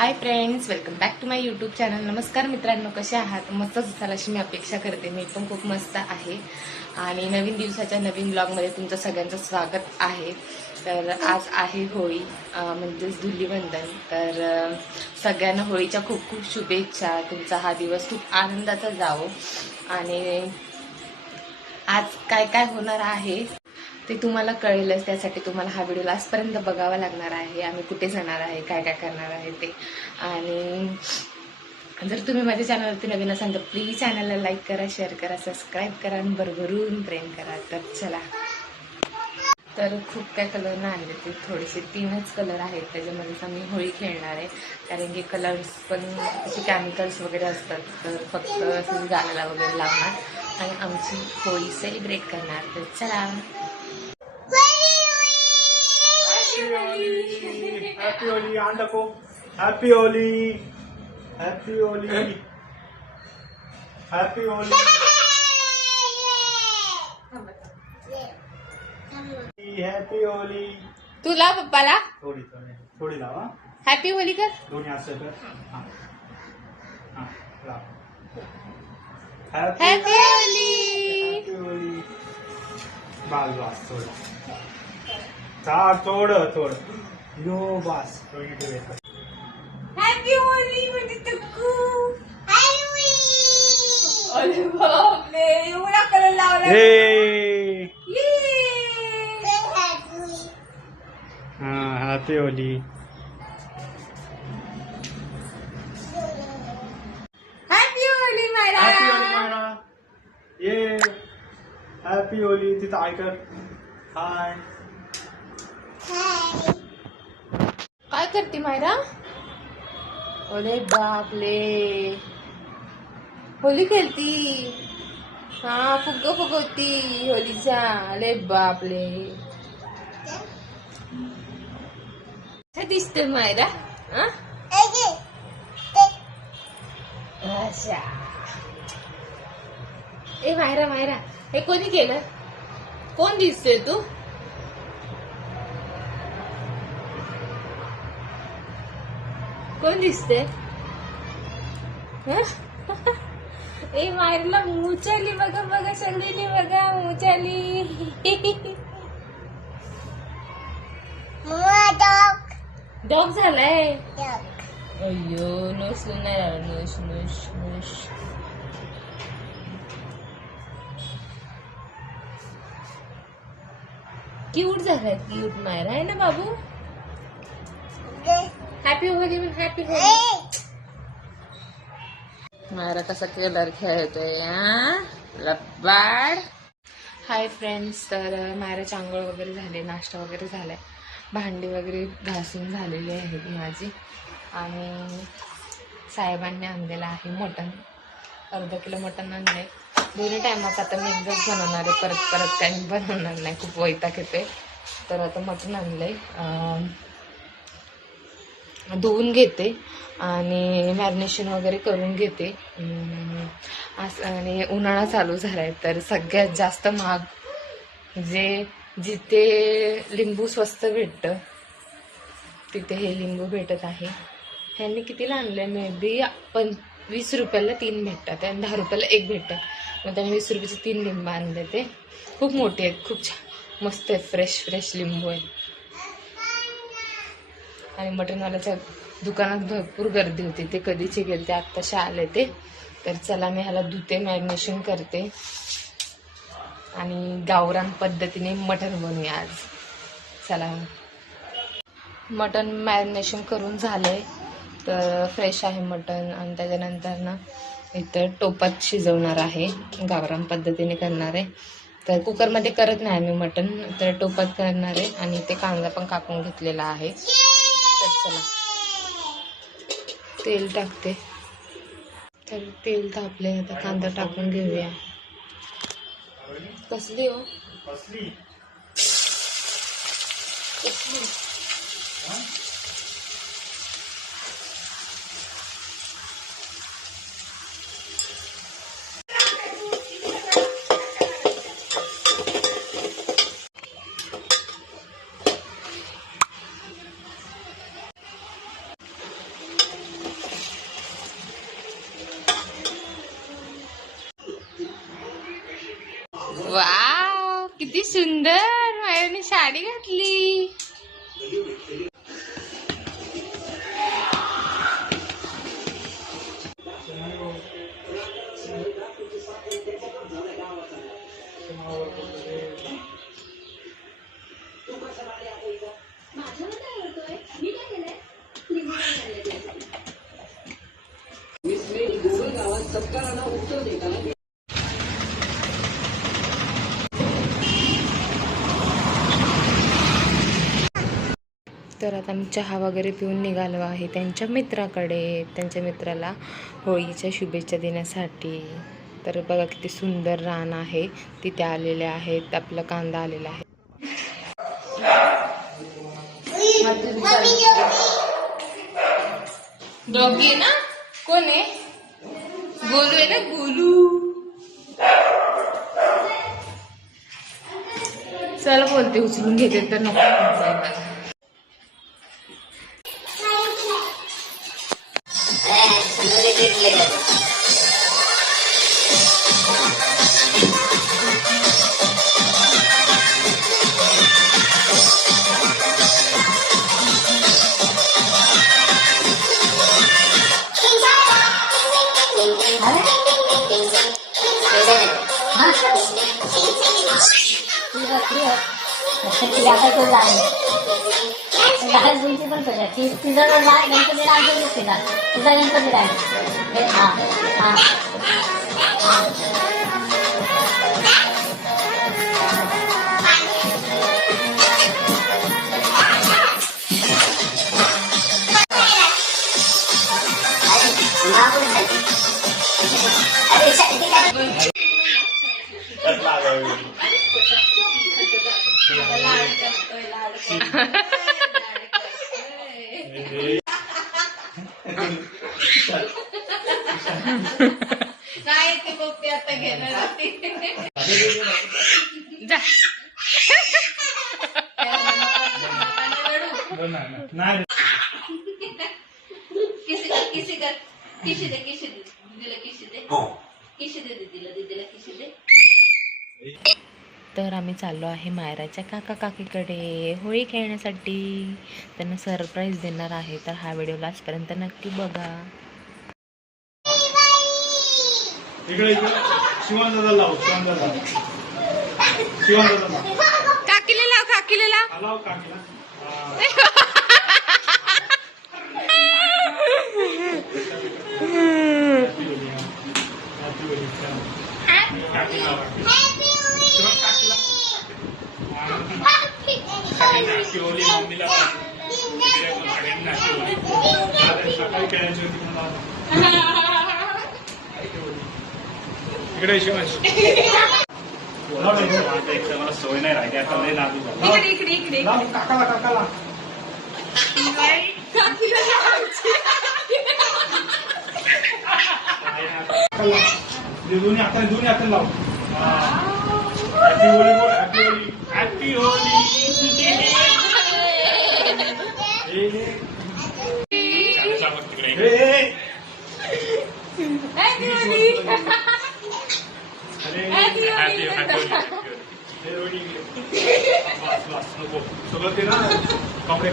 High friends, welcome back to my YouTube channel. नमस्कार मित्रांनो, कसे आहात? मस्तच असाल अशी मी अपेक्षा करते. मी पण खूप मस्त आहे आणि नवीन दिवसाच्या नवीन ब्लॉगमध्ये तुमचं सगळ्यांचं स्वागत आहे. तर आज आहे होळी, म्हणजेच धुलीवंदन. तर सगळ्यांना होळीच्या खूप खूप शुभेच्छा. तुमचा हा दिवस खूप आनंदाचा जावो. आणि आज काय काय होणार आहे ते तुम्हाला कळेलच. त्यासाठी तुम्हाला हा व्हिडिओ लास्टपर्यंत बघावा लागणार आहे. आम्ही कुठे जाणार आहे, काय काय करणार आहे ते. आणि जर तुम्ही माझ्या चॅनलवरती नवीन असाल तर प्लीज चॅनलला लाईक करा, शेअर करा, सबस्क्राईब करा आणि भरभरून प्रेम करा. तर चला. तर खूप काय कलर नाही आणले, ते थोडेसे 3च कलर आहेत. त्याच्यामध्येच आम्ही होळी खेळणार आहे. कारण की कलर्स पण असे केमिकल्स वगैरे असतात. तर फक्त असं गाण्याला वगैरे लावणार आणि आमची होळी सेलिब्रेट करणार. तर चला. हैप्पी होली आंदा को happy Holy happy Holy happy Holy happy Holy. तुला पप्पाला थोडी थोडी लावा. हॅपी होली कर. दोन्ही असं कर. हां हां लाव. हॅपी होली. हैप्पी होली. बास बास थोडं थोडं यो बास दोन्ही ठेवायचं. हॅपी होली म्हणजे तक्कू. अरे बापरे, एवढा कलर लावला. हां happy Holi. Happy Holi Myra. Happy Holi Myra. ये हॅपी होली. तिथं ऐकर. हाय. काय करते मायरा? अरे बापले, होली खेळती. हा, फुग्ग फुगवती होलीचा. अरे बापले, काय दिसते मायरा? अच्छा. ए मायरा मायरा, हे कोणी केलं? कोण दिसते तू? कोण दिसते? ए मायरला मुचाली बघा बघा, सगळीने बघा मुचाली. डॉग झालाय. अय्यो, नोस नाही आला. नोस नोस नोस. क्यूट झालाय, क्यूट मायरा आहे ना बाबू. हॅपी होली म्हण. हॅपी होली. मायरा कसा कलर खेळतोय लबाड. हाय फ्रेंड्स, तर मायराची आंघोळ वगैरे झाले, नाश्ता वगैरे झालाय, भांडी वगैरे घासून झालेली आहेत माझी. आणि साहेबांनी आणलेलं आहे मटण. अर्धा किलो मटण आणलंय. दोन्ही टायमाचं आता मी एकदाच बनवणार आहे, परत परत काही बनवणार नाही, खूप वैताग येते. तर आता मटण आणलंय, धुवून घेते आणि मॅरिनेशन वगैरे करून घेते. आणि उन्हाळा चालू झालाय, तर सगळ्यात जास्त महाग जिथे लिंबू स्वस्त भेटतं तिथे हे लिंबू भेटत आहे. ह्यांनी कितीला आणले? मे बी 20 रुपयाला 3 भेटतात आणि 10 रुपयाला 1 भेटतात. मग त्यांनी 20 रुपयाचे 3 लिंबू आणले. ते खूप मोठे आहेत, खूप छान मस्त आहे, फ्रेश फ्रेश लिंबू आहे. आणि मटणवाल्याच्या दुकानात भरपूर गर्दी होती, ते कधीचे गेले ते आत्ताशे आले ते. तर चला, मी ह्याला धुते, मॅरिनेशन करते आणि गावरान पद्धतीने मटण बनवूया आज. चला. मटण मॅरिनेशन करून झालंय, तर फ्रेश आहे मटण. आणि त्याच्यानंतर ना इथं टोपात शिजवणार आहे, गावरान पद्धतीने करणार आहे. तर कुकरमध्ये करत नाही मी मटण, तर टोपात करणार आहे. आणि ते कांदा पण कापून घेतलेला आहे. तर चला, तेल टाकते. तर तेल तापले, आता कांदा टाकून घेऊया. कसली हो? कसली? किती सुंदर मायाने साडी घातली. तर आता मी चहा वगैरे पिऊन निघालो आहे त्यांच्या मित्राकडे, त्यांच्या मित्राला होळीच्या शुभेच्छा देण्यासाठी. तर बघा किती सुंदर रान आहे, तिथे आलेले आहेत. आपला कांदा आलेला आहे. डॉगी आहे ना? कोण आहे? गोलू आहे ना, गोलू. चल बोलते, उचलून घेते तर नको. काय ते पप्पी आता घेणार जा. तर आम्ही चाललो आहे मायराच्या काका काकीकडे होळी खेळण्यासाठी. त्यांना सरप्राईज देणार आहे. तर हा व्हिडिओ लास्टपर्यंत नक्की बघा. शिवांदादा लाव, शिवांदादा काकीला लाव, काकीला लाव. लाव काकीला. इकडे शिवांश मला सवय नाही राहिली आता लय लागू. इकडे काकाला काकाला दोन्ही हाताने लाव. हॅपी होळी बोल, हॅपी होळी, सगळं ते ना कपडे